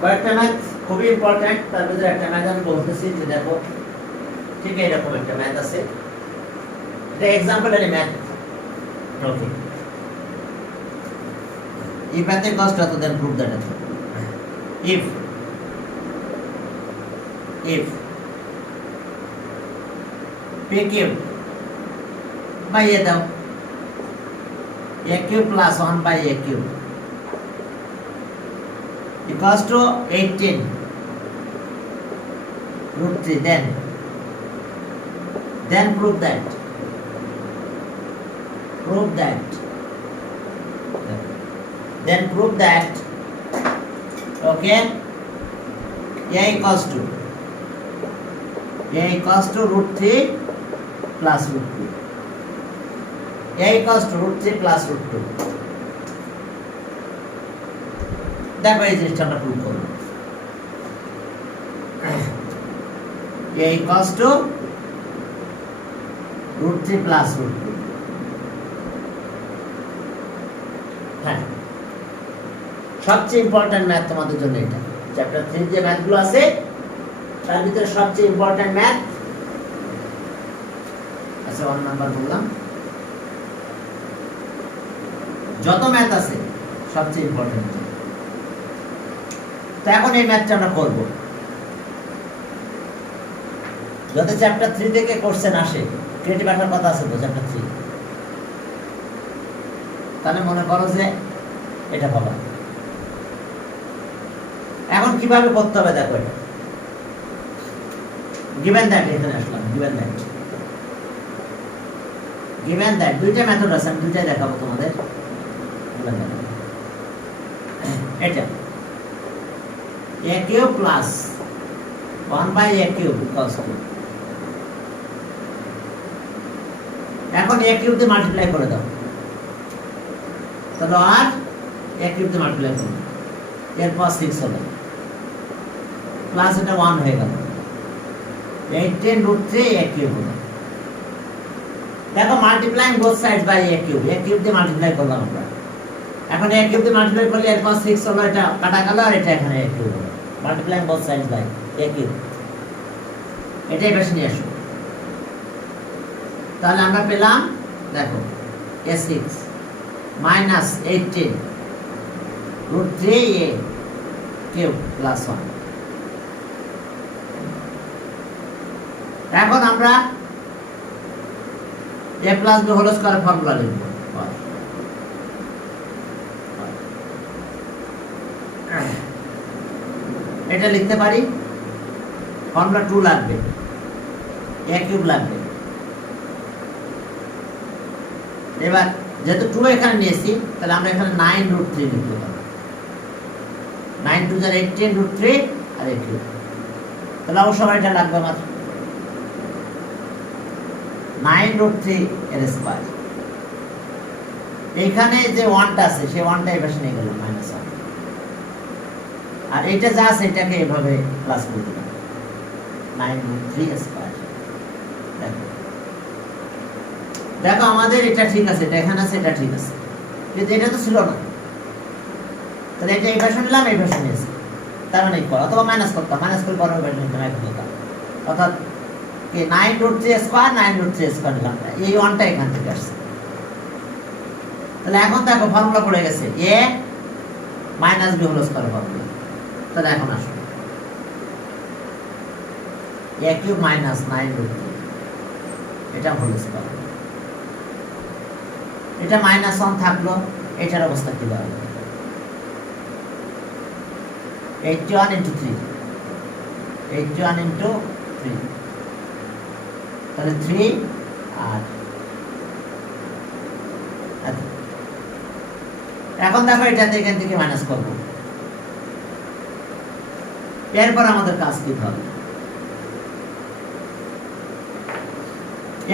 কয়েকটা ম্যাথ খুবই ইম্পর্টেন্ট, তার ভিতরে একটা ম্যাথ আমি বলতেছি যে দেখো ঠিক এইরকম একটা ম্যাথ আছে, এটা এক্সাম্পলের ম্যাথ। Okay, if n equals to then prove that if p cube by a দাও a cube plus 1 by a cube equals to 18 root 3, then prove that okay, a equals to root 3 plus root 2, a equals to root 3 plus root 2। দেখো এই জিনিসটা আমরা prove করব। a equals to root 3 plus root 2। হ্যাঁ, সবচেয়ে important math তোমাদের জন্য এটা, চ্যাপ্টার 3 যে ম্যাথগুলো আছে তার ভিতরে সবচেয়ে ইম্পর্টেন্ট ম্যাথ। আচ্ছা, 1 নাম্বার বললাম, যত ম্যাথ আছে সবচেয়ে ইম্পর্টেন্ট। তো এখন এই ম্যাথটা আমরা করব। যদি চ্যাপ্টার 3 থেকে কোশ্চেন আসে, ক্রিয়েটিভ আসার কথা আছে তো চ্যাপ্টার 3, তাহলে মনে করো যে এটা পাবা। এখন কিভাবে করতে হবে দেখো, এটা গিভেন দ্যাট, এখানে আসলাম গিভেন দ্যাট দুইটা মেথড আছে, আমি দুইটাই দেখাবো তোমাদের। এটা a cube plus 1 by a cube equals to, এখন a cube দিয়ে মাল্টিপ্লাই করে দাও, তাহলে আর a cube দিয়ে মাল্টিপ্লাই করো, এরপর 6 হবে প্লাস এটা 1 হয়ে গেল, 18 root 3 a cube হলো। দেখো multiplying both sides by a cube দিয়ে মাল্টিপ্লাই করলাম আমরা। এখন a cube দিয়ে মাল্টিপ্লাই করলে এরপর 6 হলো, এটা কাটা গেল, আর এটা এখানে a cube হলো। Multiplying both sides by a cube, এটাই বেশি নিয়ে আসো। তাহলে আমরা পেলাম দেখো a6 minus 18 root 3 a cube plus 1। এখন আমরা a plus b whole square formula লিখব। এটা লিখতে পারি, ফর্মুলা 2 লাগবে, a কিউব লাগবে। এবার যেহেতু 2 এখানে নিয়েছি, তাহলে আমরা এখানে 9 root 3 লিখতে পারি। 9 2 যার 18 root 3 আর a কিউব, তাহলে অবশ্যই এটা লাগবে মাত্র 9 root 3 এর স্কয়ার। এখানে যে 1টা আছে সেই 1টা এই পাশে নিয়ে গেলাম -1, আর এটা যা আছে এটাকে এভাবে প্লাস করে দিলাম 9 root 3 স্কয়ার। দেখো আমাদের এটা ঠিক আছে, এটা এখানে আছে, এটা ঠিক আছে, কিন্তু এটা তো ছিল না, তাহলে এটা এই পাশে নিলাম, এই পাশে নিয়েছি, তার মানে ইকুয়াল, অথবা মাইনাস করতাম, মাইনাস করে বড় পাশে নিতাম, এক করতাম, অর্থাৎ কি 9 root 3 স্কয়ার 9 root 3 স্কয়ার নিলাম, এই 1টা এখান থেকে আসছে। তাহলে এখন দেখো ফর্মুলা পড়ে গেছে a minus b whole square formula. তাহলে এখন আসো a কিউব মাইনাস 9 root 3, এটা হোল স্কয়ার, এটা -1 থাকলো, এটার অবস্থা কি দাঁড়াবে 81 into 3, 81 into 3, তাহলে 3 আর এখন দেখো এটাতে এখান থেকে মাইনাস করব। এরপর আমাদের কাজ কি হবে,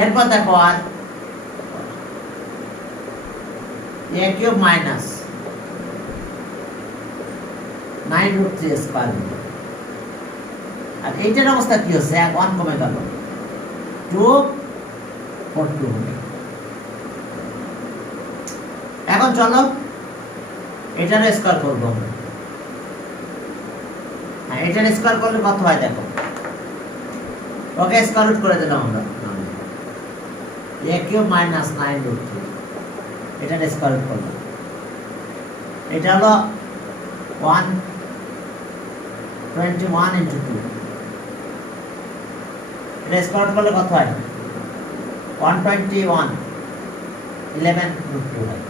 এরপর দেখো আর a cube minus 9 root 3 square, আর এইটার অবস্থা কি হচ্ছে, 1 কমে গেল, 2 4 2 হবে। এখন চলো এটার স্কয়ার করব আমরা, হ্যাঁ, এটার স্কোয়ার করলে কত হয় দেখো। ওকে স্কোয়ার রুট করে দিলাম আমরা। এ কিউব মাইনাস 9√3, এটার স্কোয়ার রুট করলাম। এটা হলো 121 ইন্টু 2, এটা স্কোয়ার রুট করলে কত হয়? 121 11√2 হয়।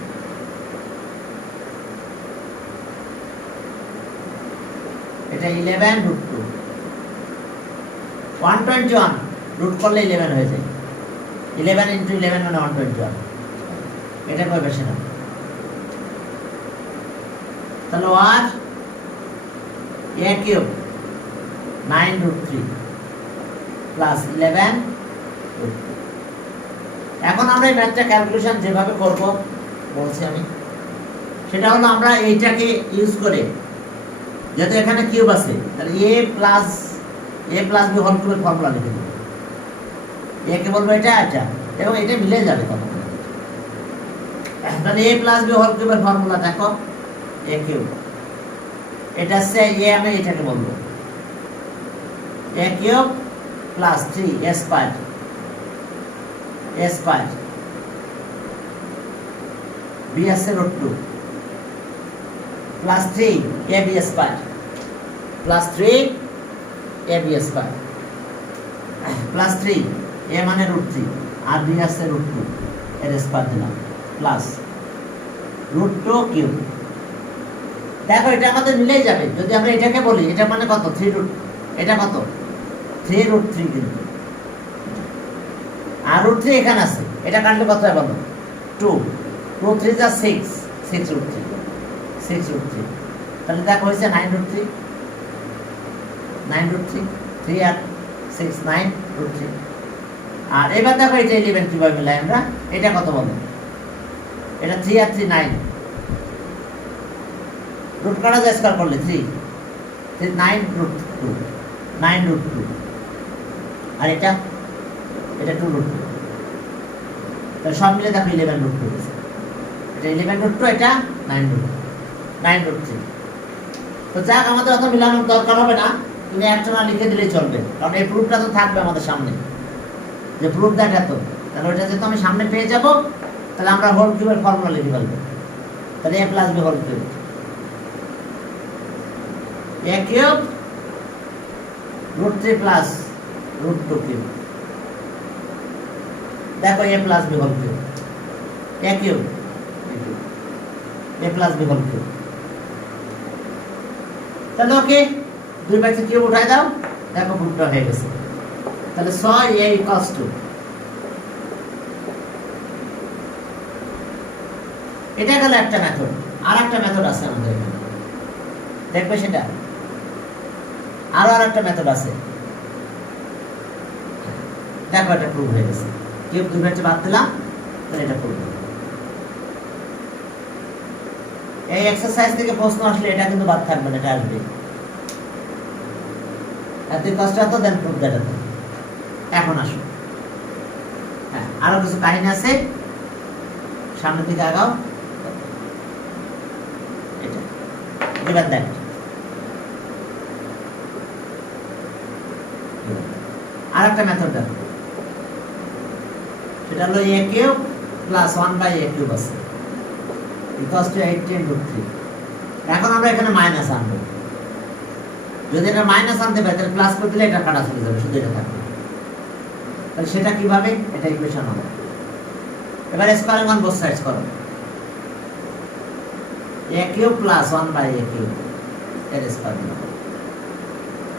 এটা 11√2, 121 রুট করলে 11 হয়ে যায়। 11 ইন্টু 11 মানে 121, এটা কয় বেশি না। তাহলে আর এ কিউব 9√3 প্লাস 11। এখন আমরা এই ম্যাথটা ক্যালকুলেশন যেভাবে করব বলছি আমি, সেটা হলো আমরা এইটাকে ইউজ করে, যেহেতু এখানে কিউব আছে, তাহলে a প্লাস b হোল কিউবের ফর্মুলা লিখে দেব। a কে বলবো এটা এটা, এবং এটা মিলে যাবে তখন। তাহলে a প্লাস b হোল কিউবের ফর্মুলা দেখো, a কিউব, এটা হচ্ছে a, আমি এটাকে বলবো a cube plus 3 a square b আছে √2 plus 3 ab square plus 3 ab square plus 3 a মানে √3 আর b আছে √2 এর স্কয়ার দিলাম প্লাস √2 কিউব। দেখো এটা আমাদের মিলেই যাবে যদি আমরা এটাকে বলি। এটা মানে কত? 3 এটা কত? 3√3 কিন্তু, আর √3 এখানে আছে, এটা কাটলে কত হয় বলো? 2 2 3 যা 6 6√3। তাহলে দেখো হয়েছে 9√3 3 আর 6 9√3। আর এবার দেখো এটা 11 কিভাবে মিলাই আমরা। এটা কত বলো? এটা 3 আর 3 9, রুট কাটা যায় স্কয়ার করলে 3 9√2 9√2, আর এটা 2√2। তাহলে সব মিলে দেখো 11√2 হয়েছে। এটা 11√2, এটা 9√3। তো যাক, আমাদের অত মিলানোর দরকার হবে না, তুমি একটা না লিখে দিলেই চলবে, কারণ এই প্রুফটা তো থাকবে আমাদের সামনে, যে প্রুফ দেখাতো। তাহলে ওইটা যেহেতু আমি সামনে পেয়ে যাব, তাহলে আমরা হোল কিউবের ফর্মুলা লিখে ফেলবো। তাহলে a plus b whole cube, a cube √3 plus √2 cube. দেখো a plus b whole cube, a cube a plus b whole cube. তাহলে ওকে, দুই পাশে কিউব উঠাই দাও, দেখো প্রুফটা হয়ে গেছে। তাহলে 6a ইকুয়ালস টু, এটা গেল একটা মেথড। আর একটা মেথড আছে আমাদের এখানে, দেখবে সেটা। আরো একটা মেথড আছে, দেখো এটা প্রুভ হয়ে গেছে। কিউব দুই পাশে বাদ দিলাম, তাহলে এটা প্রুভ হলো। এই এক্সারসাইজ থেকে প্রশ্ন আসলে এটা কিন্তু বাদ থাকবে না, এটা আসবে। এত কষ্ট হতো, দেন প্রুভ দ্যাট। এখন আসো, হ্যাঁ আরো কিছু কাহিনী আছে, সামনের দিকে আগাও। এটা এবার দেখ, আর একটা মেথড দেখো, সেটা হলো a cube plus 1/a cube আছে ইকুয়ালস টু 18√3। এখন আমরা এখানে মাইনাস আনবো। যদি এটা মাইনাস আনতে পারি, তাহলে প্লাস করে দিলে এটা কাটা চলে যাবে, শুধু এটা থাকবে। তাহলে সেটা কিভাবে? এটা ইকুয়েশন হবে। এবার স্কয়ারিং অন বোথ সাইডস করো, a cube plus 1/a cube এর স্কয়ার দিলাম,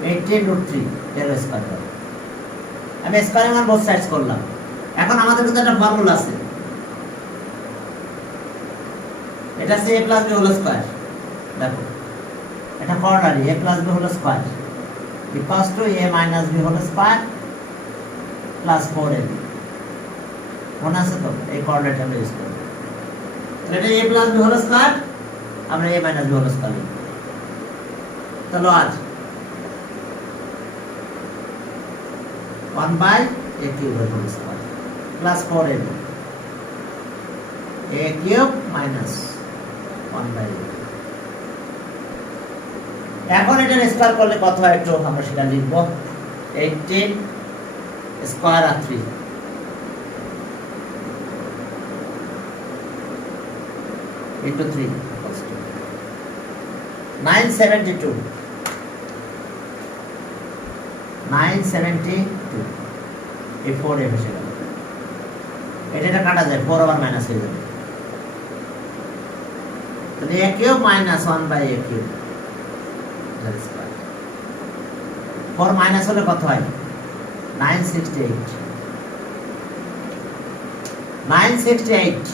18√3 এর স্কয়ার দিলাম। আমি স্কয়ারিং অন বোথ সাইডস করলাম। এখন আমাদের কাছে একটা ফর্মুলা আছে, এটা হচ্ছে a plus b whole square. দেখো এটা কর্নারি, a plus b whole square equals to a minus b whole square plus 4ab। মনে আছে তো? এই কোঅর্ডিনেট আমরা ইউজ করব। তাহলে এটা a plus b whole square, আমরা a minus b whole square লিখব। তাহলে আজ 1/a cube whole square plus 4ab, a cube minus 1/a। এখন এটার স্কয়ার করলে কত হয় একটু আমরা সেটা লিখব 18 square R 3 into 3 equals to 972 এই 4 এ বসে গেল এটা কাটা যায় 4 আবার মাইনাস হয়ে যাবে তাহলে a cube minus 1 by a cube that is 4 minus হলে কত হয় 968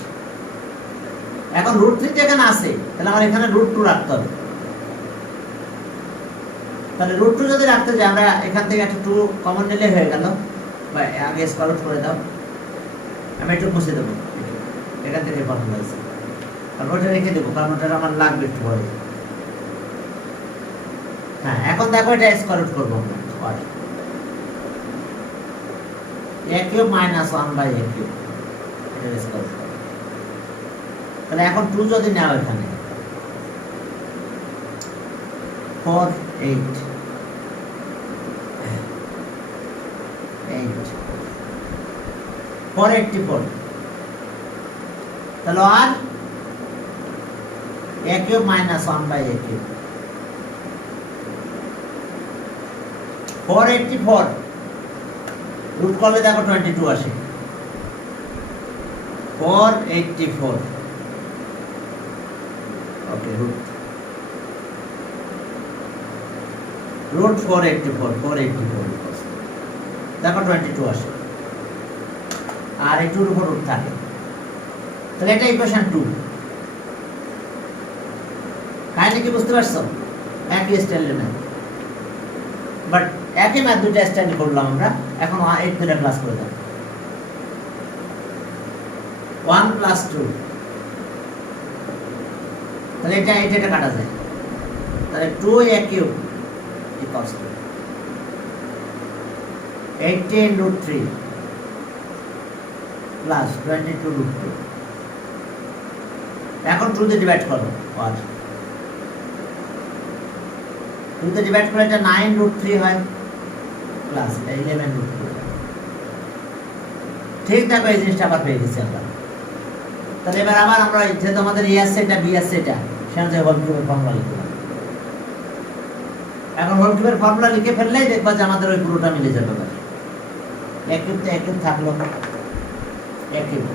এখন রুট 3 যেখানে আছে তাহলে আমার এখানে রুট 2 রাখতে হবে তাহলে রুট 2 যদি রাখতে যাই আমরা এখান থেকে একটা 2 কমন নিলে হয়ে গেল বা আগে স্কয়ার রুট করে দাও আমি একটু মুছে দেব এখান থেকে ফর্মুলা আছে আর ওটা রেখে দেব কারণ ওটা আমার লাগবে একটু পরে হ্যাঁ এখন দেখো এটা স্কয়ার রুট করব আমরা a cube minus 1 by a cube এটা স্কয়ার রুট তাহলে এখন 2 যদি নাও এখানে 4 8 484 তাহলে আর a cube minus 1 by a cube 484 root করলে দেখো 22 আসে 484 ওকে রুট 484 দেখো 22 আসে আর এই 2 এর উপর রুট থাকে তাহলে এটা ইকুয়েশন 2 কাইন্ডলি কি বুঝতে পারছো একই স্টাইলের ম্যাথ বাট একই ম্যাথ দুটো স্টাইল করলাম আমরা এখন 8 ধরে ক্লাস করে দাও 1 প্লাস 2 তাহলে এটা কাটা যায় তাহলে 2a cube equals to 18 root 3 plus 22 root 2 এখন 2 দিয়ে ডিভাইড করো আর 2 দিয়ে ডিভাইড করলে এটা 9 রুট 3 হয় প্লাস 11 রুট 2 ঠিক থাকবে এই জিনিসটা আবার পেয়ে গেছি আমরা তাহলে এবার আবার আমরা যেহেতু আমাদের এ আছে এটা বি আছে এটা সেখানে হোল কিউবের ফর্মুলা লিখব এখন হোল কিউবের ফর্মুলা লিখে ফেললেই দেখবা যে আমাদের ওই পুরোটা মিলে যাবে এক কিউব তো এক কিউব থাকলো এক কিউব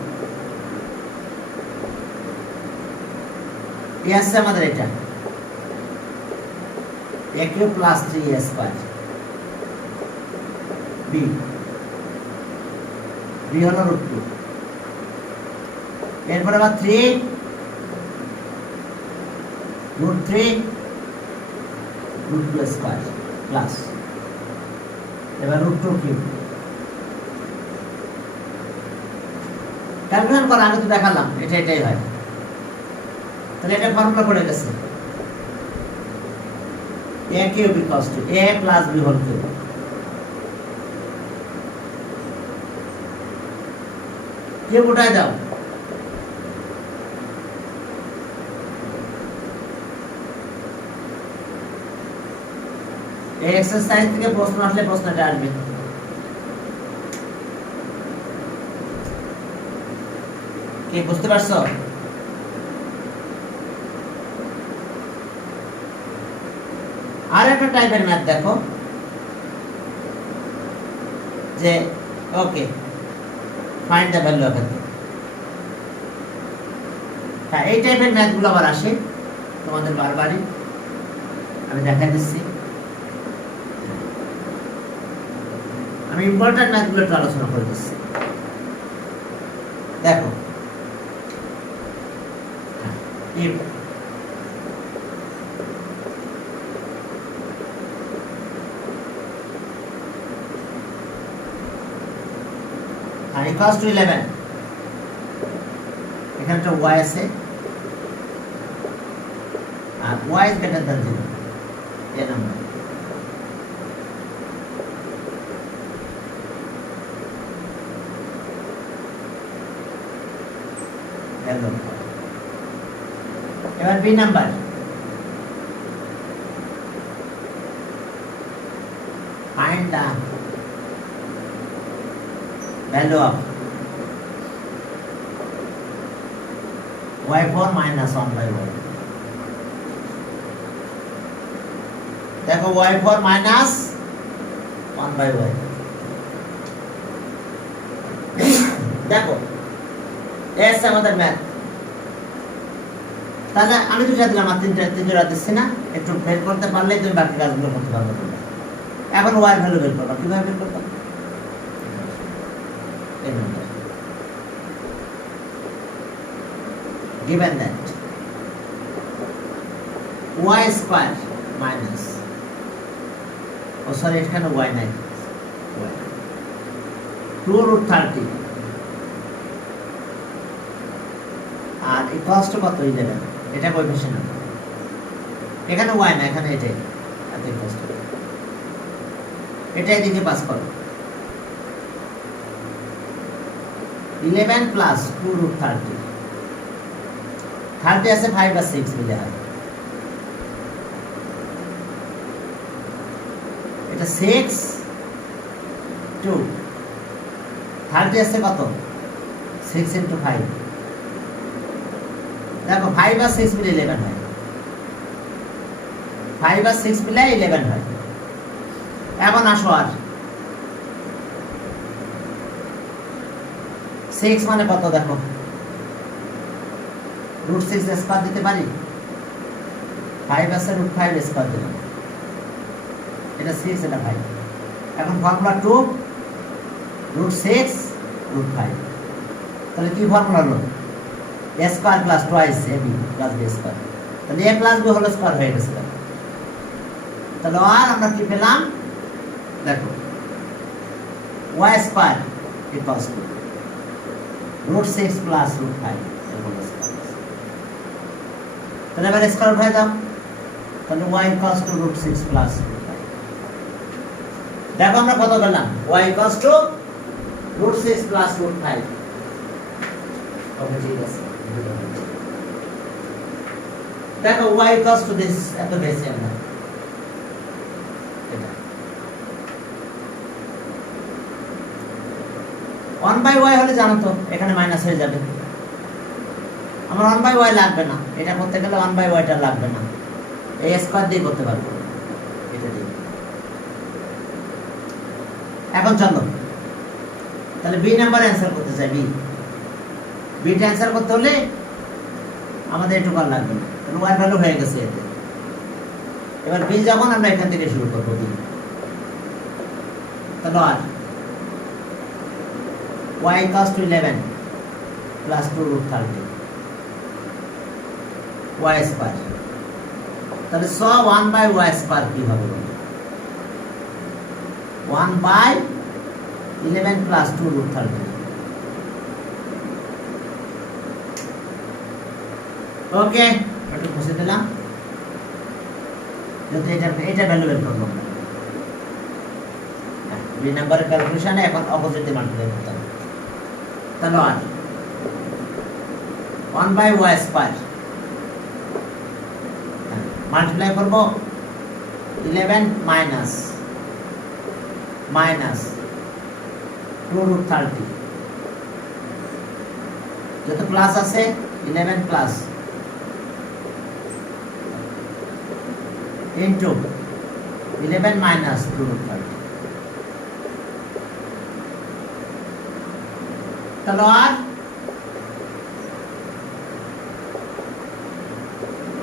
এ আছে আমাদের এটা এক cube plus 3a square B হলো রুট 2 এরপর আবার 3 রুট 3 রুট 2 স্কয়ার প্লাস এবার রুট 2 কিউব ক্যালকুলেশন করা আগে তো দেখালাম এটাই হয় তাহলে এটা ফর্মুলা পড়ে গেছে a cube equals to a plus b whole cube cube উঠায় দাও এই এক্সারসাইজ থেকে প্রশ্ন আসলে প্রশ্নটা আসবে কি বুঝতে পারছো আর একটা টাইপের ম্যাথ দেখো যে okay find the value of x হ্যাঁ এই টাইপের ম্যাথগুলো আবার আসে তোমাদের বারবারই আমি দেখাই দিচ্ছি আমি ইম্পর্টেন্ট ম্যাথগুলো একটু আলোচনা করে দিচ্ছি দেখো if equals to 11 এখানে একটা y আছে আর y is greater than 0 A number এবার B number find the value of y4 minus 1 by y. देखो y4 minus 1 by y. দেখো এস আমাদের ম্যাথ, তাহলে আমি তো যা দিলাম আর তিনটে জোড়া দিচ্ছি না, একটু বের করতে পারলেই তুমি বাকি কাজগুলো করতে পারবে। এখন ওয়াই ভ্যালু বের করবা, কিভাবে বের করবা? given that y square minus, oh sorry এখানে y নাই, 2 root 30 আর ইকুয়ালস টু কত 11, এটা কোএফিশিয়েন্ট না, এখানে y না, এখানে এটাই আর ইকুয়ালস টু এটা এদিকে পাস করো, 11 প্লাস 2 root 30, 30 আছে 5 আর 6 মিলে হয়, এটা 6 2 30 আছে কত 6 into 5, দেখো 5 আর 6 মিলে 11 হয়, 5 আর 6 মিলে 11 হয়। এখন আসো আর 6 মানে কত দেখো, root 6 স্কয়ার দিতে পারি, 5 আছে root 5 স্কয়ার দিলাম, এটা 6 এটা 5, এখন ফর্মুলা 2 root 6 root 5, তাহলে কি ফর্মুলা হলো a square plus twice ab plus b square, তাহলে a plus b whole square হয়ে গেছে। তাহলে আর আমরা কি পেলাম দেখো y square equals to root 6 plus root 5 এর হোল স্কয়ার, তাহলে এবার স্কয়ার হয়ে দাও, তাহলে y equals to root 6 plus root 5, দেখো আমরা কত পেলাম y equals to root 6 plus root 5, ওকে ঠিক আছে। দেখো y equals to this, এত বেশি আমরা এটা 1 by y হলে জানো তো এখানে মাইনাস হয়ে যাবে, আমার 1 by y লাগবে না, এটা করতে গেলে 1 by y টা লাগবে না, এই স্কয়ার দিয়ে করতে পারবো এটা দিয়ে। এখন চলো তাহলে বি নাম্বার অ্যানসার করতে চাই, বিটা অ্যানসার করতে হলে আমাদের একটু কল লাগবে না, তাহলে y ভ্যালু হয়ে গেছে এতে। এবার বি যখন আমরা এখান থেকে শুরু করব বি, তাহলে আর y equals to 11 plus 2 root 30 y square, তাহলে 1 by y স্কয়ার কি হবে 1 by 11 plus 2 root 30, ওকে একটু মুছে দিলাম, যদি এটা ভ্যালু বের করব বি নাম্বারের ক্যালকুলেশনে, এখন অপোজিটে মাল্টিপ্লাই করতে হবে, তাহলে আর 1 by y স্কয়ার মাল্টিপ্লাই করব 11 মাইনাস 2 root 30, যত প্লাস আছে 11 প্লাস into 11 minus 2 root 30, তাহলে আর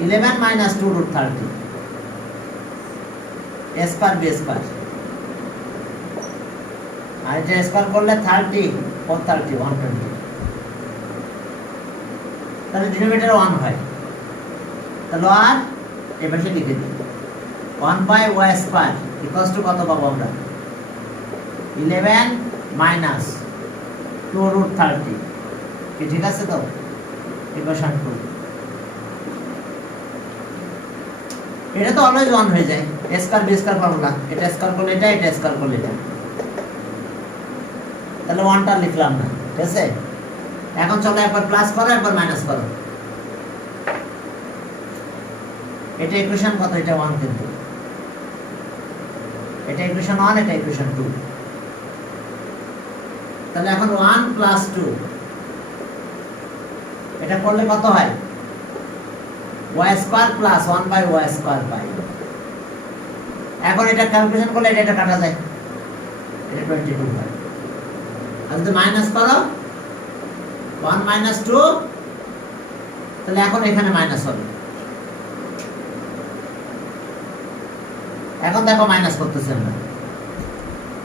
11 minus 2 root 30 a square b square, আর এটা স্কয়ার করলে 30 4 30 120, তাহলে ডিনোমিনেটর 1 হয়, তাহলে আর এবারে লিখে দিই 1 by y square equals two কত পাবো আমরা 11 মাইনাস 2 root 30, কি ঠিক আছে তো ইকুয়েশন 2, এটা তো অলওয়েজ 1 হয়ে যায়, a square b square formula, এটা স্কয়ার করলে এটা স্কয়ার করলে এটা, তাহলে 1টা লিখলাম না, ঠিক আছে। এখন চলো একবার প্লাস করো একবার মাইনাস করো, এটা ইকুয়েশন কত, এটা 1 কিন্তু এটা ইকুয়েশন 1, এটা ইকুয়েশন 2। তাহলে এখন 1 প্লাস 2 এটা করলে কত হয়? y square plus 1 by y square পাই। এখন এটা ক্যালকুলেশন করলে এটা কাটা যায়, এটা 22 হয়। আর যদি মাইনাস করো 1 মাইনাস 2, তাহলে এখন এখানে মাইনাস হবে। এখন দেখো মাইনাস করতেছে আমরা,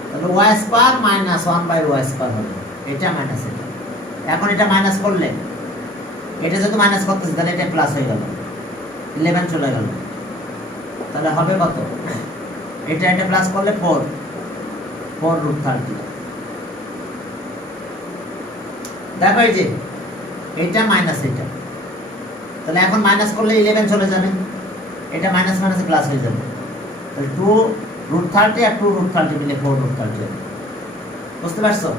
তাহলে y square minus 1 by y square হবে, এটা মাইনাস এটা। এখন এটা মাইনাস করলে এটা যত মাইনাস করতেছে তাহলে এটা প্লাস হয়ে গেল, 11 চলে গেল। তাহলে হবে কত? এটা প্লাস করলে 4 রুট 30। দেখো এই যে এটা মাইনাস এটা, তাহলে এখন মাইনাস করলে 11 চলে যাবে, এটা মাইনাস মাইনাসে প্লাস হয়ে যাবে। তাহলে 2 রুট 30 আর 2 রুট 30 মিলে 4 রুট 30 হবে। বুঝতে পারছো?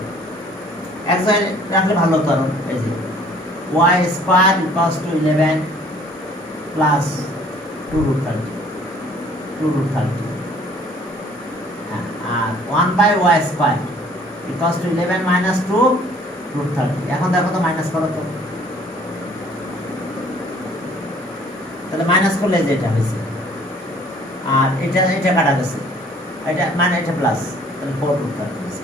এক জায়গায় রাখলে ভালো হতো। কারণ এই যে y square equals to 11 plus 2 root 30 আর 1 by y square equals to 11 minus 2 root 30। এখন দেখো তো মাইনাস করো তো, তাহলে মাইনাস করলে যে এটা হয়েছে, আর এটা কাটা গেছে, এটা মানে এটা প্লাস, তাহলে 4 রুট 30 হয়েছে।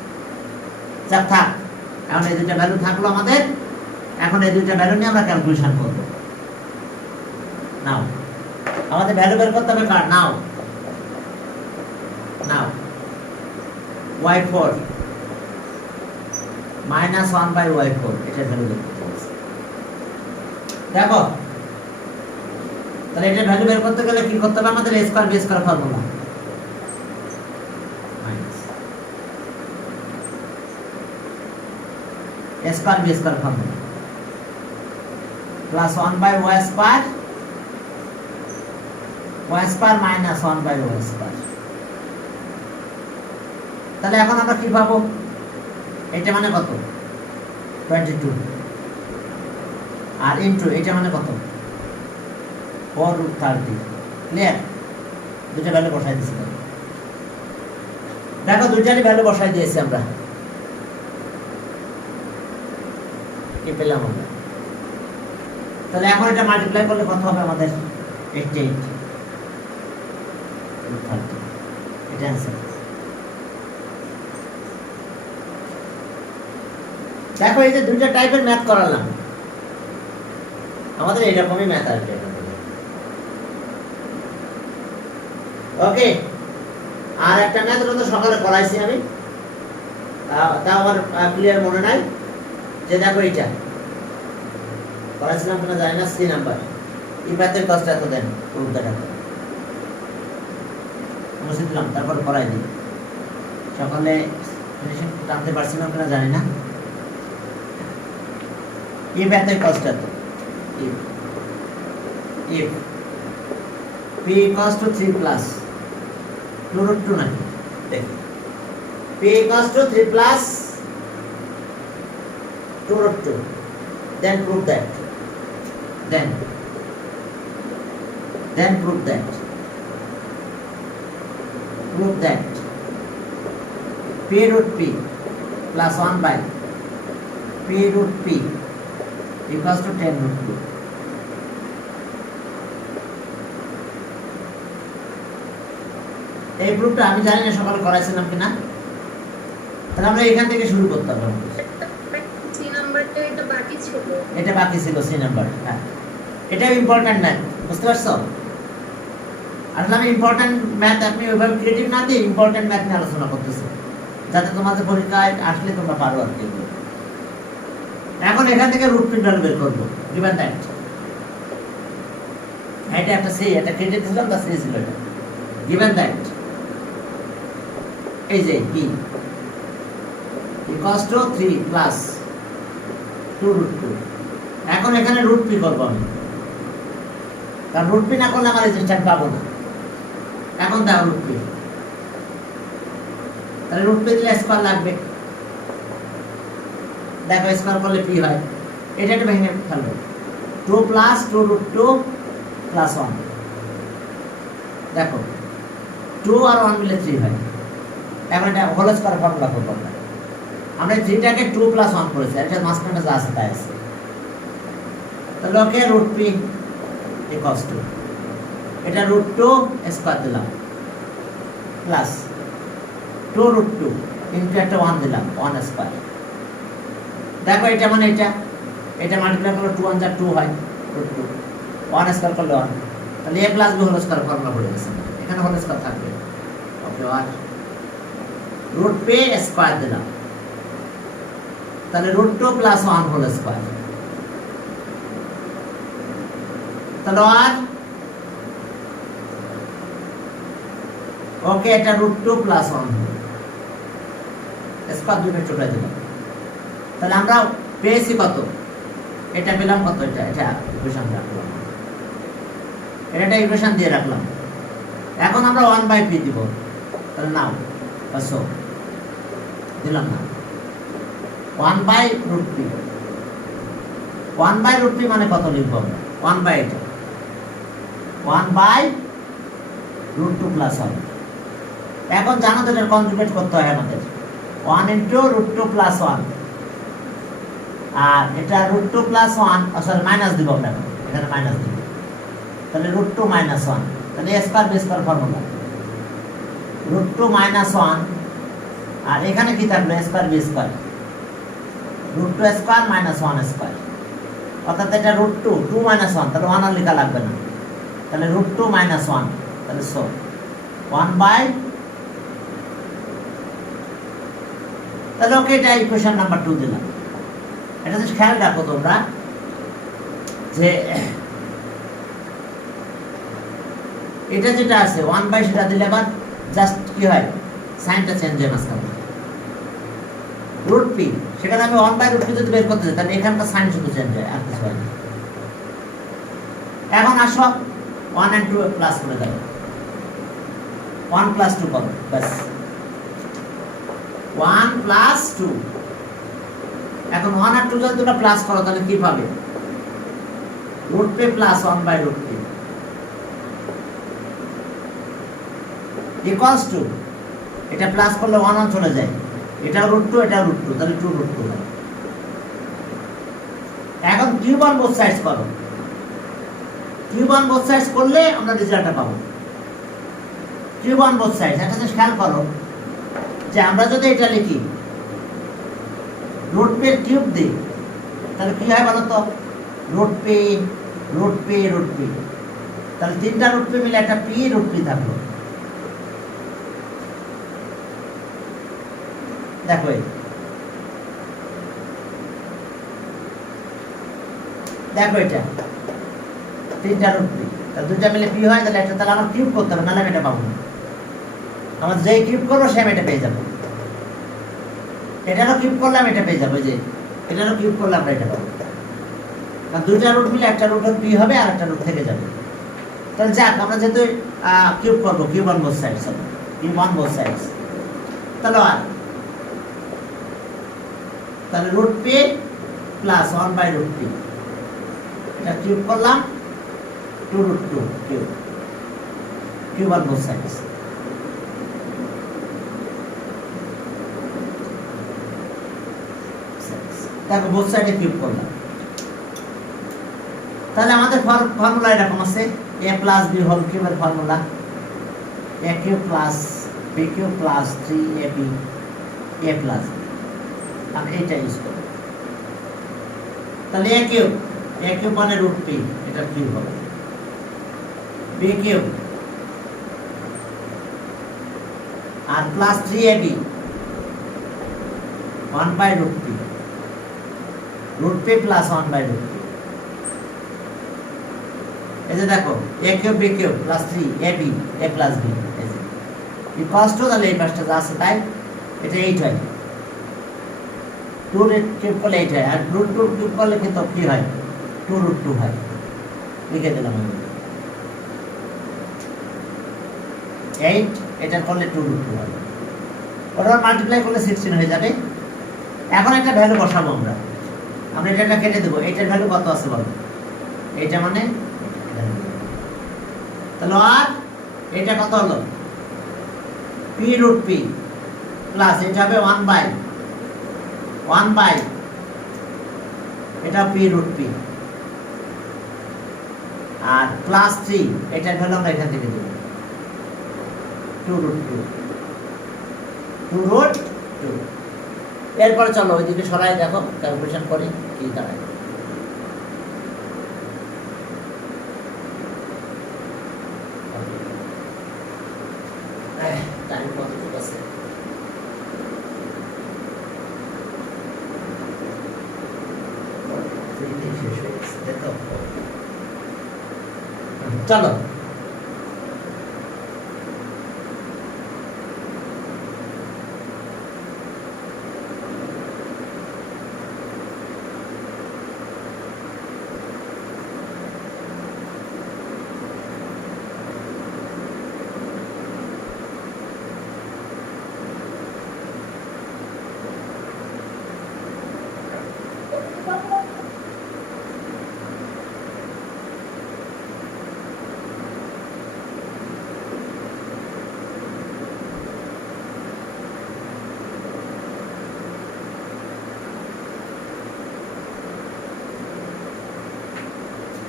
যাক থাক, এখন এই দুইটা ভ্যালু থাকলো আমাদের। এখন এই দুইটা ভ্যালু নিয়ে আমরা ক্যালকুলেশন করব। নাও আমাদের ভ্যালু বের করতে হবে কার? নাও y4 মাইনাস 1 বাই y4, এটা ভ্যালু বের করতে হবে। দেখো তাহলে এটা ভ্যালু বের করতে গেলে কি করতে হবে? আমাদের a square b square formula, minus a square b square formula plus 1 by y square minus 1 by y square. তাহলে এখন আমরা কি পাবো? এটা মানে কত? 22 আর ইনটু এটা মানে কত? 4 রুট 30। ক্লিয়ার? দুটো ভ্যালু বসাই দিয়েছি। দেখো দুইটারই ভ্যালু বসাই দিয়েছি আমরা। কি পেলাম আমরা? তাহলে এখন এটা মাল্টিপ্লাই করলে কত হবে আমাদের? 88 রুট 30। এটা आंसर। দেখো এই যে দুইটা টাইপের ম্যাথ করালাম, আমাদের এরকমই ম্যাথ আসবে। ওকে, আর একটা ম্যাথ তো সকালে করাইছি আমি, তা আমার ক্লিয়ার মনে নাই। যে দেখো এটা করাইছিলাম কিনা জানি না, 3 নাম্বার। এই ম্যাথের কষ্ট এত দেন উল্টা টাকা মুছে দিলাম, তারপর করাই দিই। সকালে ফিনিশিং টানতে পারছিলাম কিনা জানি না। এই ম্যাথের কষ্ট এত, if p equals to 3 plus 2 root 2 নাকি দেখি, p equals to 3 plus 2 root 2, then prove that, then prove that p root p plus 1 by p root p equals to 10 root 2. এই প্রুফটা আমি জানি না সকালে করাইছিলাম কিনা, তাহলে আমরা এখান থেকে শুরু করতে হবে। সি নাম্বারটা এটা বাকি ছিল, সি নাম্বার। হ্যাঁ, এটা ইম্পর্টেন্ট ম্যাথ, বুঝতে পারছো? আসলে আমি ইম্পর্টেন্ট ম্যাথ, আপনি ওইভাবে ক্রিয়েটিভ না দিয়ে ইম্পর্টেন্ট ম্যাথ নিয়ে আলোচনা করতেছি, যাতে তোমাদের পরীক্ষায় আসলে তোমরা পারো আর কি। এখন এখান থেকে রুট পিন ভ্যালু বের করবো, গিভেন দ্যাট এটা একটা সি, এটা ক্রিয়েটিভ ছিলাম, তা সি ছিল এটা। গিভেন দ্যাট এই যে p equals to 3 plus 2 root 2। এখন এখানে রুট পি করবো আমি, কারণ রুট পি না করলে আমার এই জিনিসটা পাবো না। এখন দাও রুট পি, তাহলে রুট পি দিলে স্কয়ার লাগবে। দেখো স্কয়ার করলে পি হয়, এটা একটু ভেঙে ফেলবো। 2 plus 2 root 2 plus 1। দেখো 2 আর 1 মিলে 3 হয়, এখন এটা হোল স্কয়ার ফর্মুলা করবো আমরা 3টাকে 2 প্লাস 1 করেছি, এটা মাঝখানে যা আছে তাই আছে। তাহলে okay root P equals to এটা রুট 2 স্কয়ার দিলাম প্লাস 2 রুট 2 ইনটু একটা 1 দিলাম 1 স্কয়ার। দেখো এটা মানে এটা মাল্টিপ্লাই করলে 2 1 যা 2 হয় রুট 2 1 স্কয়ার করলে 1, তাহলে a plus b whole square formula পড়ে গেছে, এখানে হোল স্কয়ার থাকবে। ওকে আর রুট পি স্কয়ার দিলাম, তাহলে রুট 2 প্লাস 1 হোল স্কয়ার, তাহলে আর ওকে এটা রুট 2 প্লাস 1 স্কয়ার দুটো চলে দিলাম। তাহলে আমরা পেয়েছি কত, এটা পেলাম কত, এটা ইকুয়েশন রাখলাম, এটা ইকুয়েশন দিয়ে রাখলাম। এখন আমরা 1/p দিব, তাহলে নাও আসো দিলাম না 1/√p 1/√p মানে কত লিখব আমরা 1/, এটা 1/√2 প্লাস 1। এখন জানো তো এটা কনজুগেট করতে হয় আমাদের 1 ইনটু √2 প্লাস 1, আর এটা √2 প্লাস 1 সরি মাইনাস দিব আমরা, এখানে মাইনাস দিব, তাহলে √2 মাইনাস 1, তাহলে a square b square formula √2 minus 1, আর এখানে কি থাকবে a square b square √2 square minus 1 square, অর্থাৎ এটা √2 2 মাইনাস 1, তাহলে 1 আর লেখা লাগবে না, তাহলে √2 মাইনাস 1, তাহলে সো 1/, তাহলে ওকে এটা ইকুয়েশন নাম্বার 2 দিলাম। এটা তো খেয়াল রাখো তোমরা যে এটা যেটা আছে 1/, সেটা দিলে আবার জাস্ট কি হয় সাইনটা চেঞ্জ হয় মাঝখানে, √p সেখানে আমি 1/√p যদি বের করতে চাই তাহলে এখানকার সাইন শুধু চেঞ্জ হয় আর কিছু হয় না। এখন আসো 1 and 2 প্লাস করে দাও, 1 প্লাস 2 করো বাস 1 প্লাস 2। এখন 1 আর 2 যদি তোমরা প্লাস করো তাহলে কি পাবে, √p plus 1/√p equals to, এটা প্লাস করলে 1 1 চলে যায়, এটাও √2 এটাও √2, তাহলে 2√2 হয়। এখন কিউব অন বোথ সাইডস করো, কিউব অন বোথ সাইডস করলে আমরা রেজাল্টটা পাবো। কিউব অন বোথ সাইডস একটা জিনিস খেয়াল করো যে আমরা যদি এটা লিখি √p এর কিউব দিই তাহলে কি হয় বলো তো, √p তাহলে তিনটা √p মিলে একটা p√p থাকলো। দেখো দেখো এটা তিনটা √p, তাহলে দুইটা মিলে p হয়, তাহলে একটা, তাহলে আমার কিউব করতে হবে, নাহলে আমি এটা পাবো না। আমার যে কিউব করবো সে আমি এটা পেয়ে যাবো, এটারও কিউব করলে আমি এটা পেয়ে যাবো, যে এটারও কিউব করলে আমরা এটা পাবো, কারণ দুইটা রুট মিলে একটা রুট p হবে আর একটা রুট থেকে যাবে। তাহলে যাক আমরা যেহেতু কিউব করবো, কিউব অন বোথ সাইডস হবে, কিউব অন বোথ সাইডস, তাহলে আর তাহলে √p প্লাস 1/√p এটা কিউব করলাম 2√2 কিউব অন বোথ সাইডস। দেখো বোথ সাইডে কিউব করলাম, তাহলে আমাদের ফর্মুলা এরকম আছে a প্লাস b হোল কিউবের formula a cube plus b cube plus 3ab a plus b, আমি এইটা ইউজ করব। তাহলে a কিউব মানে √p, এটা কিউব হবে, b কিউব আর plus 3ab 1/√p √p plus 1/√p। এই যে দেখো a cube b cube plus 3ab a plus b equals to, তাহলে এই পাশটা যা আছে তাই এটা 8 হয়, 2 কিউব করলে 8 হয়, আর √2 কিউব করলে কিন্তু কি হয় 2√2 হয়, লিখে দিলাম আমি 8, এটা করলে 2√2 হয়, ওটা মাল্টিপ্লাই করলে 16 হয়ে যাবে। এখন একটা ভ্যালু বসাবো আমরা এটা কেটে দেবো, এইটার ভ্যালু কত আছে বলো, এইটা মানে তাহলে আর এটা কত হলো p√p প্লাস এটা হবে 1 বাই এটা পি রুট পি, আর প্লাস 3 এটার ভ্যালু আমরা এখান থেকে দেব 2 রুট 2। এরপরে চলো ওইদিকে সরাই দেখো ক্যালকুলেশন করি কি দাঁড়ায়। টাইম কতটুকু আছে? শেষ হয়ে গেছে দেখো। চলো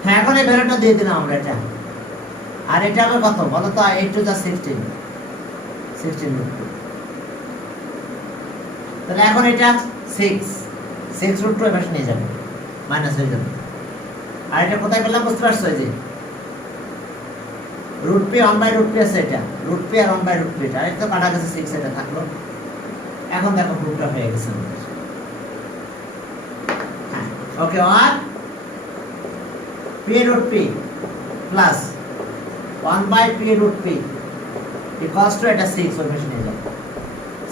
হ্যাঁ, এখন এই ভ্যালুটা দিয়ে দিলাম আমরা এটা, আর এটা হবে কত বলো তো? 8 টু 16 রুট 2। তাহলে এখন এটা 6 রুট 2 এর পাশে নিয়ে যাবে, মাইনাস হয়ে যাবে। আর এটা কোথায় পেলাম বুঝতে পারছো? এই যে root P 1 by root P আছে, এটা রুট পি আর 1 বাই রুট পি, এটা তো কাটা গেছে 6, এটা থাকলো। এখন দেখো প্রুফটা হয়ে গেছে আমাদের। হ্যাঁ, ওকে। আর p root p plus 1 by p root p equals to এটা 6 ওই পাশে নিয়ে যাও।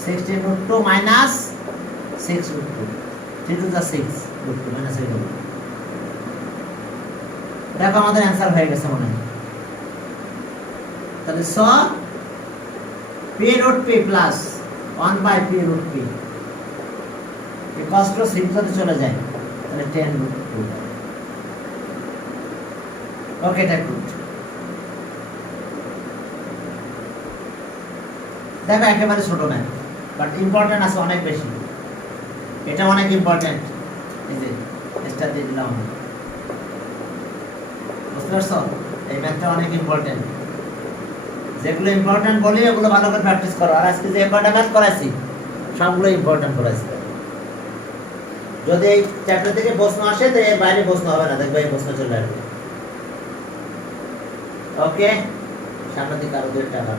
16 root 2 minus 6 root 2, 3 to the 6 root 2 minus হয়ে গেল। দেখো আমাদের অ্যান্সার হয়ে গেছে মনে হয়। তাহলে so p root p plus 1 by p root p equals to 6 যদি চলে যায় তাহলে 10 root 2। ওকে, এটা গুড। দেখো একেবারে ছোট ম্যাথ, বাট ইম্পর্টেন্ট আছে অনেক বেশি। এটা অনেক ইম্পর্টেন্ট। এই যে স্টার দিয়ে দিলাম, বুঝতে পারছো? এই ম্যাথটা অনেক ইম্পর্টেন্ট। যেগুলো ইম্পর্টেন্ট বলি ওগুলো ভালো করে প্র্যাকটিস করো। আর আজকে যে কয়টা ম্যাথ করাইছি সবগুলো ইম্পর্টেন্ট করাইছি। যদি এই চ্যাপ্টার থেকে প্রশ্ন আসে তো এর বাইরে প্রশ্ন হবে না, দেখবে এই প্রশ্ন চলে আসবে। ওকে, সামনের দিকে আরো 2 টাকা।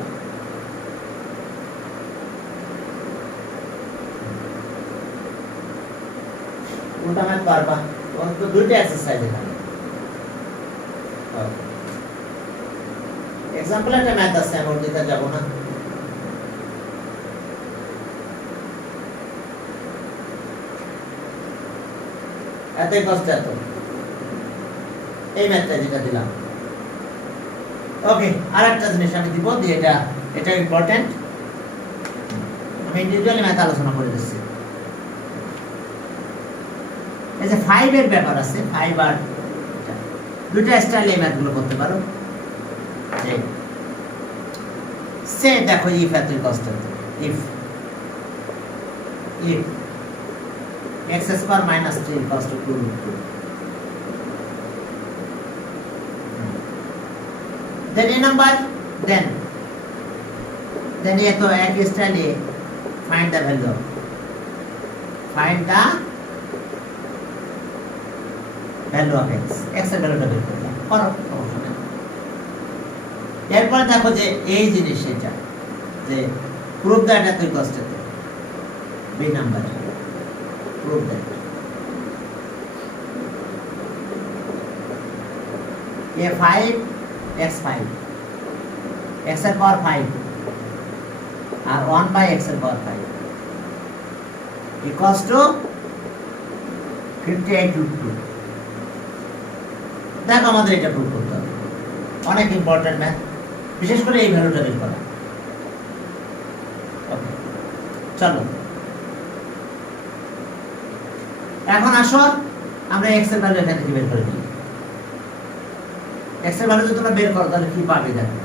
উল্টা ম্যাথ পারবা, তোমার তো 2টা এক্সারসাইজ এখানে। এক্সাম্পল একটা ম্যাথ আছে, আমি ওর দিকে যাব না। এতই কষ্ট এত, এই ম্যাথটা যেটা দিলাম। ওকে, আরেকটা জিনিস আমি দিব, দিয়ে এটা ইম্পর্টেন্ট। আমি ইন্ডিভিজুয়ালি ম্যাথ আলোচনা করে দিচ্ছি। এই যে 5 এর ব্যাপার আছে, 5 আর 2টা স্টাইলে এই ম্যাথগুলো করতে পারো। সে দেখো ইফ এতই কষ্ট, if x square minus 3 equals to 2 root 2। Then a number, then ये तो एक स्टाइल ये find the value of x এর ভ্যালুটা বের করলাম, করো সমস্যা নেই। এরপর দেখো যে এই জিনিস এটা যে প্রুভ দ্যাট এত কষ্ট তো বি নাম্বার, প্রুভ দ্যাট ये 5 x5 x এর পাওয়ার 5 আর 1 বাই x এর পাওয়ার 5 ইকুয়ালস টু 58 root 2। দেখো আমাদের এটা প্রুভ করতে হবে, অনেক ইম্পর্টেন্ট ম্যাথ, বিশেষ করে এই ভ্যালুটা বের করা। ওকে, চলো এখন আসো আমরা x এর ভ্যালু এখান থেকে বের করে দিই। x এর ভ্যালু যদি তোমরা বের করো তাহলে কি পাবে দেখো,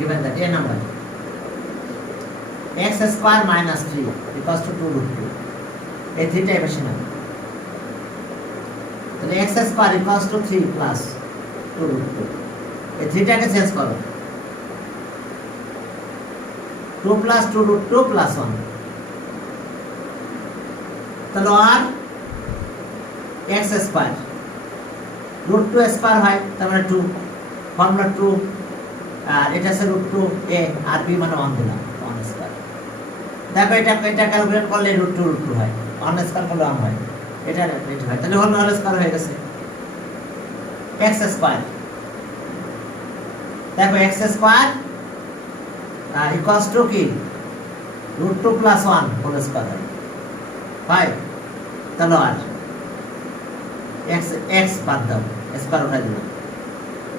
given that a number x square minus 3 equals to 2 root 2 এই থিটা বেশি না তাহলে x square equals to 3 plus 2 root 2 এই থিটাকে চেঞ্জ করো 2 প্লাস 2 রুট 2 প্লাস 1 তাহলে আর x স্কয়ার রুট 2 স্কয়ার হয় তার মানে 2 ফর্মুলা 2 আর এটা আছে রুট 2 a আর b মানে 1 দিলাম 1 স্কয়ার দেখো এটা ক্যালকুলেট করলে রুট 2 হয় 1 স্কয়ার করলে 1 হয় এটা হয় তাহলে হোল স্কয়ার হয়ে গেছে x স্কয়ার দেখো x স্কয়ার ইকুয়ালস টু কি রুট 2 প্লাস 1 হোল স্কয়ার হয় তাহলে আর x বাদ দাও স্কয়ার উঠাই দিলাম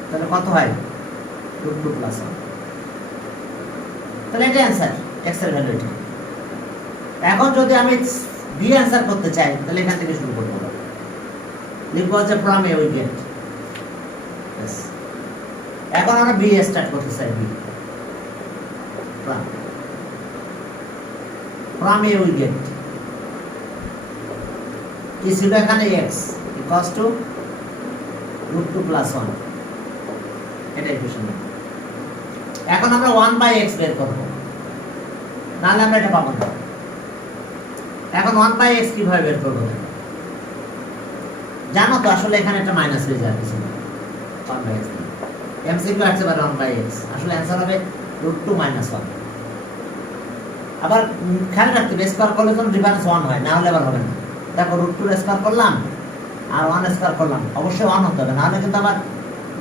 তাহলে কত হয় রুট 2 প্লাস 1 তাহলে এটা অ্যানসার x এর ভ্যালু এটা এখন যদি আমি b অ্যানসার করতে চাই তাহলে এখান থেকে শুরু করব লিখব যে ফ্রম a উই গেট এখন আমরা b স্টার্ট করতে চাই b from a we get কি ছিল এখানে x equals to root 2 plus 1 এটা ইকুয়েশন এখন আমরা 1/x বের করব নাহলে আমরা এটা পাবো না এখন 1/x কিভাবে বের করব জানো তো আসলে এখানে একটা মাইনাস হয়ে যাবে 1/x এমসিকিউ আসছে বারে 1/x আসলে आंसर হবে √2 - 1 আবার খেয়াল রাখতে হবে স্কয়ার করলে তো ডিফারেন্স 1 হয় না হলে আবার হবে না দেখো √2 স্কয়ার করলাম আর 1 স্কয়ার করলাম অবশ্যই 1 হতে হবে না হলে কিন্তু আবার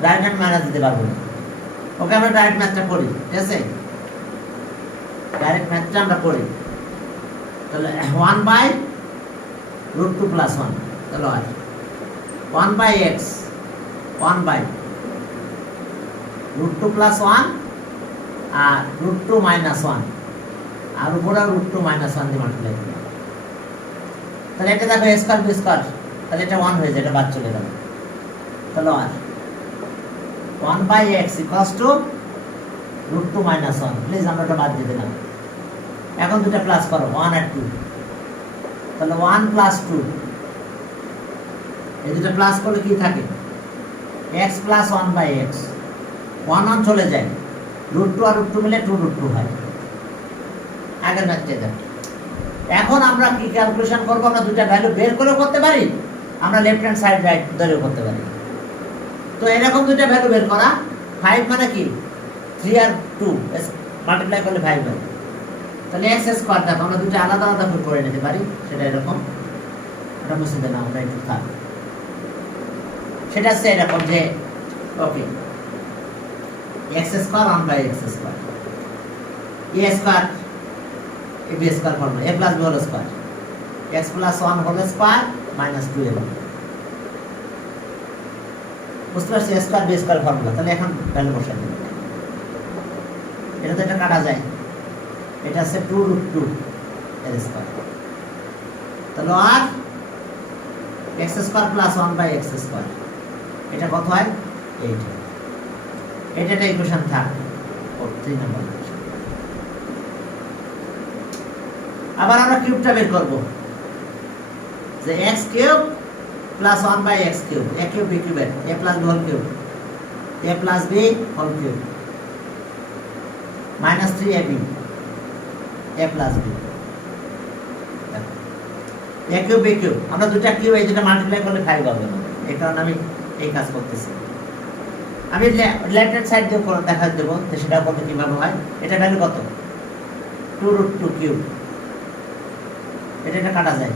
ডাইরেক্ট হ্যান্ড মাইনাস দিতে পারবো না ওকে আমরা ডাইরেক্ট ম্যাথটা করি ঠিক আছে ডাইরেক্ট ম্যাথটা আমরা করি তাহলে 1/√2 + 1 তাহলে হয় 1/x 1/√2 + 1 আর √2 - 1 আর উপরে √2 - 1 দিয়ে মাল্টিপ্লাই করি তাহলে এটা দেখো স্কয়ার বি স্কয়ার তাহলে এটা 1 হয়ে যায় এটা বাদ চলে গেল তাহলে আর 1/x = √2 - 1 প্লিজ আমরা এটা বাদ দিয়ে দিলাম এখন দুটো প্লাস করো 1 আর 2 তাহলে 1 + 2 এই দুটো প্লাস করলে কি থাকে x + 1/x 1 চলে যায় √2 আর √2 মিলে 2√2 হয় আগের ম্যাথটা দেখ এখন আমরা কি ক্যালকুলেশন করব আমরা দুটো ভ্যালু বের করে করতে পারি আমরা লেফট হ্যান্ড সাইড রাইট ধরে করতে পারি তো এরকম দুটো ভ্যালু বের করা 5 মানে কি 3 আর 2 মাল্টিপ্লাই করলে 5 হয় তাহলে x স্কয়ার দেখো আমরা দুটো আলাদা আলাদা করে নিতে পারি সেটা এরকম এটা মুছে দেন আমরা একটু থাক সেটা হচ্ছে এরকম যে okay x square 1/x square a square a b square formula a + b whole square x + 1 whole square - 2a বুঝতে পারছি a square b square formula তাহলে এখন ভ্যালু বসাই দিই এটা তো এটা কাটা যায় এটা আছে 2√2 এর স্কয়ার তাহলে আর x স্কয়ার + 1/x স্কয়ার এটা কত হয় 8 এটা একটা ইকুয়েশন থাকে 3 নাম্বার আবার আমরা কিউবটা বের করব যে x³ + 1/x³ a cube b cube a + b whole cube a + b whole cube -3ab a + b a cube b cube আমরা দুটো কিউব এই দুটো মাল্টিপ্লাই করলে 5 হবে এই কারণে আমি এই কাজ করতেছি আমি লেফট হ্যান্ড সাইড দিয়ে করে দেখা দেব যে সেটা কত কিভাবে হয় এটা ভ্যালু কত 2√2 কিউব এটা কাটা যায়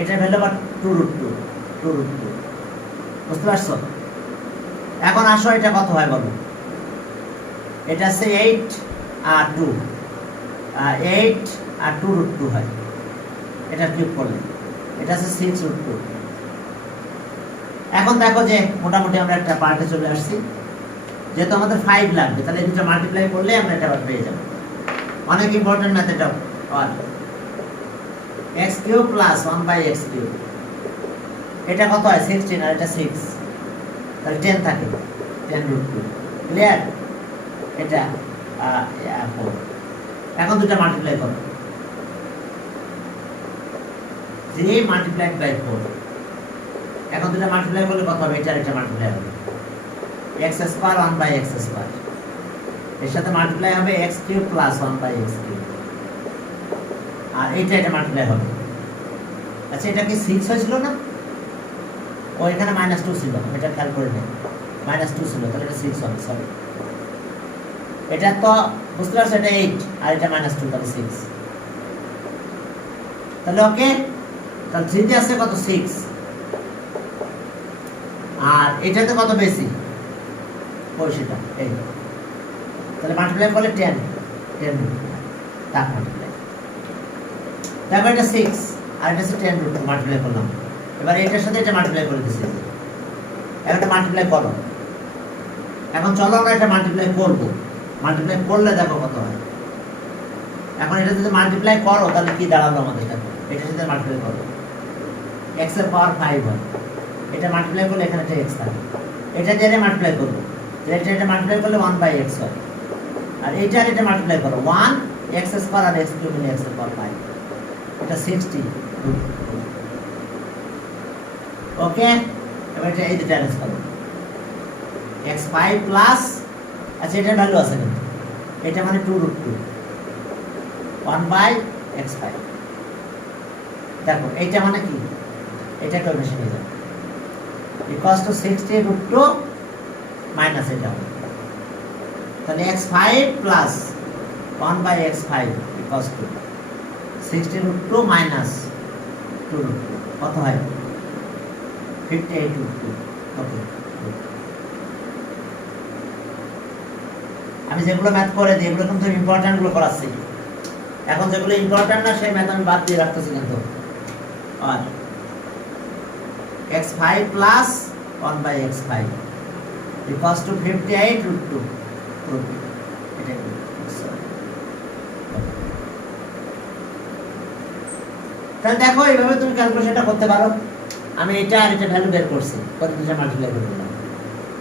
এটা ভ্যালু আবার 2√2 বুঝতে পারছো এখন আসো এটা কত হয় বলো এটা আছে 8 আর 2 8 আর 2√2 হয় এটা কিউব করলে এটা আছে 6√2 এখন দেখো যে মোটামুটি আমরা একটা পার্টে চলে আসছি যেহেতু আমাদের 5 লাগবে তাহলে এই দুটো মাল্টিপ্লাই করলে আমরা এটা পেয়ে যাব অনেক ইম্পর্টেন্ট ম্যাথ এটা আর x³ + 1/x³ এটা কত হয় 16 আর এটা 6 তাহলে 10 থাকে 10√2 ক্লিয়ার এটা 4 এখন দুটা মাল্টিপ্লাই করো, 3 মাল্টিপ্লাইড বাই 4। এখন দুটা মাল্টিপ্লাই করলে কত হবে? এটা আর এটা মাল্টিপ্লাই হবে, x square 1 by x square, এর সাথে মাল্টিপ্লাই হবে x cube plus 1 by x cube, আর এটা মাল্টিপ্লাই হবে। আচ্ছা এটা কি 6 হয়েছিল না? ও এখানে -2 ছিল, এটা খেয়াল করে নেই, -2 ছিল, তাহলে এটা 6 হবে, সরি। এটা তো বুঝতে পারছো, এটা 8 আর এটা -2, তাহলে 6। তাহলে ওকে, তাহলে 3 তে আছে কত? 6। আর এটাতে কত বেশি? ওই সেটা এই, তাহলে মাল্টিপ্লাই করলে 10 তার মাল্টিপ্লাই, তারপর এটা 6 আর এটা হচ্ছে 10 রুট মাল্টিপ্লাই করলাম। এবার এটার সাথে এটা মাল্টিপ্লাই করে দিচ্ছি, একটা মাল্টিপ্লাই করো। এখন চলো আমরা এটা মাল্টিপ্লাই করব, মাল্টিপ্লাই করলে দেখো কত হয়। এখন এটা যদি মাল্টিপ্লাই করো তাহলে কি দাঁড়ালো আমাদের? এটার সাথে মাল্টিপ্লাই করো, x এর পাওয়ার 5 হয়, এটা মাল্টিপ্লাই করলে এখানে একটা x থাকে, এটা দিয়ে মাল্টিপ্লাই করবো, এটা মাল্টিপ্লাই করলে 1 বাই x হয়, আর এটা মাল্টিপ্লাই করো 1 x স্কয়ার আর x কিউব মিলে x এর পাওয়ার 5, এটা 60। ওকে, এবার এটা এই দুটো অ্যারেঞ্জ করো, x5 প্লাস, আচ্ছা এটার ভ্যালু আছে কিন্তু, এটা মানে 2√2 1 বাই x5। দেখো এইটা মানে কি? এটা একটা মেশিন নিয়ে যাবে, ইকুয়ালস টু 60√2 মাইনাস এটা হবে, তাহলে x5 plus 1 by x5 equals to 60√2 minus 2√2, কত হয়? 58√2। ওকে, আমি যেগুলো ম্যাথ করে দিই এগুলো কিন্তু ইম্পর্টেন্ট গুলো করাচ্ছি, এখন যেগুলো ইম্পর্টেন্ট না সেই ম্যাথ আমি বাদ দিয়ে রাখতেছি কিন্তু। আর x5 plus 1 by x5 equals to 58√2, এটা তাহলে দেখো এইভাবে তুমি ক্যালকুলেশনটা করতে পারো। আমি এটা আর এটা ভ্যালু বের করছি, কত দুটো মাল্টিপ্লাই করে দিলাম,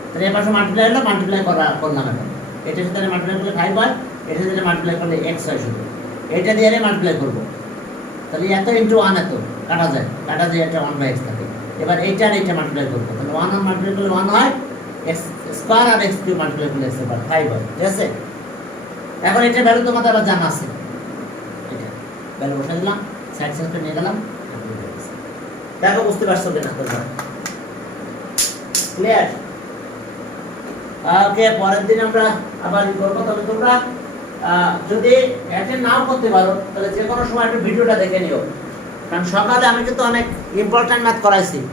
তাহলে এই পাশে মাল্টিপ্লাই হলো, মাল্টিপ্লাই করলাম। এখন এটার সাথে মাল্টিপ্লাই করলে 5 হয়, এটার সাথে মাল্টিপ্লাই করলে x হয় শুধু, এটা দিয়ে মাল্টিপ্লাই করবো, তাহলে এত ইন্টু 1 এত কাটা যায় এটা 1 বাই x থাকে। এবার এইটা আর এইটা মাল্টিপ্লাই করবো, তাহলে 1 আর মাল্টিপ্লাই করলে 1 হয়, x স্কয়ার আর x কিউব মাল্টিপ্লাই করলে x এর পাওয়ার 5 হয়, ঠিক আছে? এখন এটা ভ্যালু তোমাদের আবার জানা আছে, এটা ভ্যালু বসা দিলাম, সাইড করে নিয়ে গেলাম। দেখো বুঝতে পারছো কিনা তোমরা? ক্লিয়ার? ওকে, পরের দিন আমরা আবার করবো। তবে তোমরা যদি অ্যাটেন্ড নাও করতে পারো তাহলে যে কোনো সময় একটু ভিডিওটা দেখে নিও, কারণ সকালে আমি কিন্তু অনেক ইম্পর্টেন্ট ম্যাথ করাইছি।